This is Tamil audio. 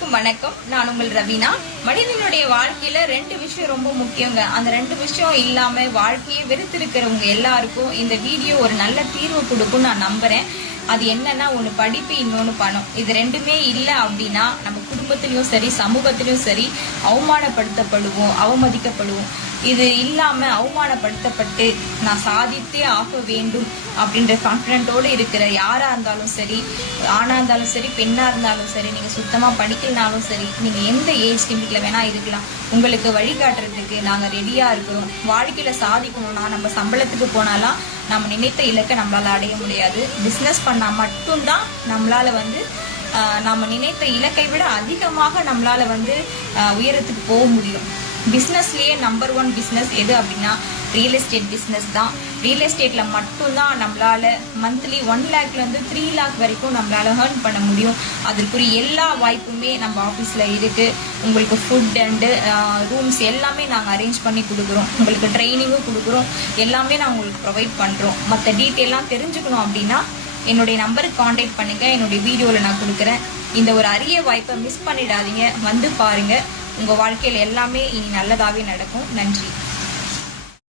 அனைவருக்கும் வணக்கம். நான் உங்கள் ரவீனா. மனிதனுடைய வாழ்க்கையில 2 விஷயம் ரொம்ப முக்கியங்க. அந்த 2 விஷயம் இல்லாம வாழ்க்கையை வெறுத்திருக்கிறவங்க எல்லாருக்கும் இந்த வீடியோ ஒரு நல்ல தீர்வு கொடுக்கும் நான் நம்புறேன். அது என்னன்னா, ஒண்ணு படிப்பு, இன்னொன்னு பணம். இது 2மே இல்லை அப்படின்னா நம்ம குடும்பத்திலயும் சரி சமூகத்திலயும் சரி அவமானப்படுத்தப்படுவோம், அவமதிக்கப்படுவோம். இது இல்லாம அவமானப்படுத்தப்பட்டு நான் சாதித்தே ஆக வேண்டும் அப்படின்ற கான்பிடென்ட்டோடு இருக்கிற யாரா இருந்தாலும் சரி, ஆணா இருந்தாலும் சரி, பெண்ணா இருந்தாலும் சரி, நீங்க சுத்தமா படிக்கலனாலும் சரி, நீங்க எந்த ஏஜ் லிமிட்ல வேணா இருக்கலாம், உங்களுக்கு வழிகாட்டுறதுக்கு நாங்க ரெடியா இருக்கிறோம். வாழ்க்கையில சாதிக்கணும்னா நம்ம சம்பளத்துக்கு போனாலாம் நம்ம நினைத்த இலக்கை நம்மளால அடைய முடியாது. பிசினஸ் பண்ணா மட்டும்தான் நம்மளால நம்ம நினைத்த இலக்கை விட அதிகமாக நம்மளால உயரத்துக்கு போக முடியும். பிஸ்னஸ்லேயே நம்பர் 1 பிஸ்னஸ் எது அப்படின்னா ரியல் எஸ்டேட் பிஸ்னஸ் தான். ரியல் எஸ்டேட்ல மட்டும்தான் நம்மளால மந்த்லி 1 லேக்லேருந்து 3 லேக் வரைக்கும் நம்மளால ஏர்ன் பண்ண முடியும். அதற்குரிய எல்லா வாய்ப்புமே நம்ம ஆஃபீஸில் இருக்கு. உங்களுக்கு ஃபுட் அண்டு ரூம்ஸ் எல்லாமே நாங்கள் அரேஞ்ச் பண்ணி கொடுக்குறோம். உங்களுக்கு ட்ரைனிங்கும் கொடுக்குறோம். எல்லாமே நான் உங்களுக்கு ப்ரொவைட் பண்ணுறோம். மற்ற டீட்டெயிலாம் தெரிஞ்சுக்கணும் அப்படின்னா என்னுடைய நம்பருக்கு காண்டாக்ட் பண்ணுங்க. என்னுடைய வீடியோவில் நான் கொடுக்குறேன். இந்த ஒரு அரிய வாய்ப்பை மிஸ் பண்ணிடாதீங்க. வந்து பாருங்க. உங்க வாழ்க்கையில் எல்லாமே இனி நல்லதாகவே நடக்கும். நன்றி.